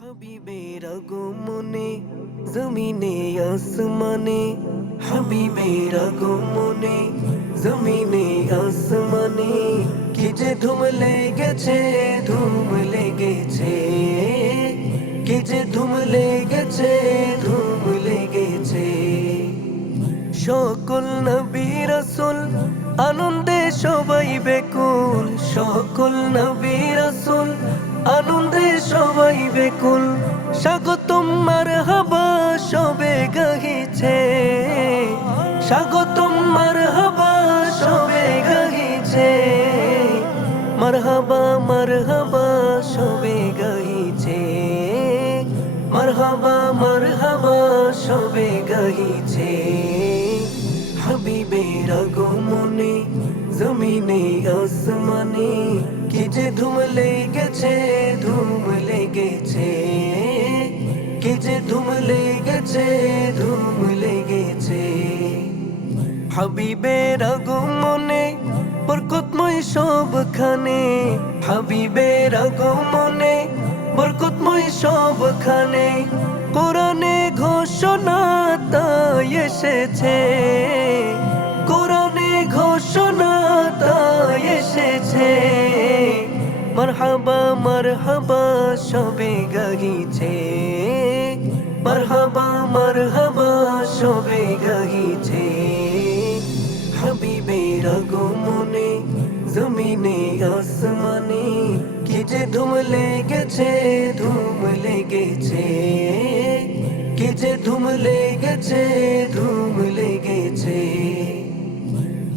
হাবিবের আগমনে জমিনে আসমানে হাবিবের আগমনে জমিনে আসমানে কি যে ধুম লেগেছে ধুম লেগেছে কি যে ধুম লেগেছে ধুম লেগেছে সকল নবী রাসূল আনন্দে সবাই বেকুল সকল নবী রাসূল বেকুল স্বাগতম মারহাবা, সবে গাহিছে। স্বাগতম মারহাবা, সবে গাহিছে। মারহাবা মারহাবা, সবে গাহিছে। মারহাবা মারহাবা, সবে গাহিছে। হাবিবের আগমনে, জমিনে, আসমানে কি যে ধুম লেগেছে ধুম লেগেছে। কি যে ধুম লেগেছে ধুম লেগেছে। হাবিবের আগমনে বরকতময় সবখানে। হাবিবের আগমনে বরকতময় সবখানে। কোরআনে ঘোষণা তাই এসেছে। কোরআনে ঘোষণা তাই এসেছে। মারহাবা মারহাবা সবে গাহিছে মারহাবা মারহাবা সবে গাহিছে হাবিবের আগমনে জমিনে আসমানে কি যে ধুম লেগেছে ধুম লেগেছে কি যে ধুম লেগেছে ধুম